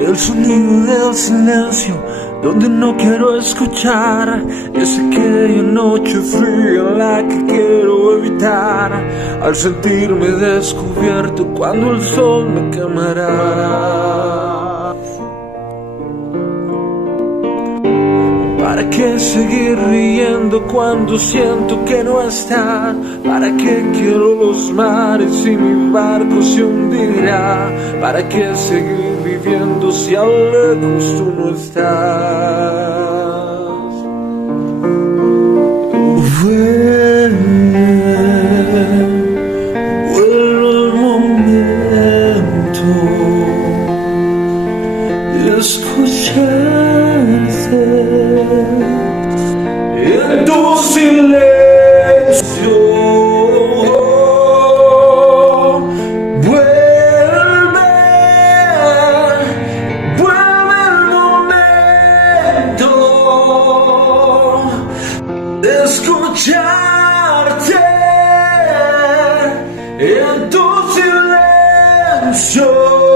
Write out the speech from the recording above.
el sonido del silencio, donde no quiero escuchar es aquella noche fría la que quiero evitar, al sentirme descubierto cuando el sol me quemará. ¿Para qué seguir riendo cuando siento que no está? ¿Para qué quiero los mares y mi barco se hundirá? ¿Para qué seguir viviendo si a lo lejos tú no estás? Vuelve el momento de escucharte en tu silencio. Vuelve el momento de escucharte en tu silencio.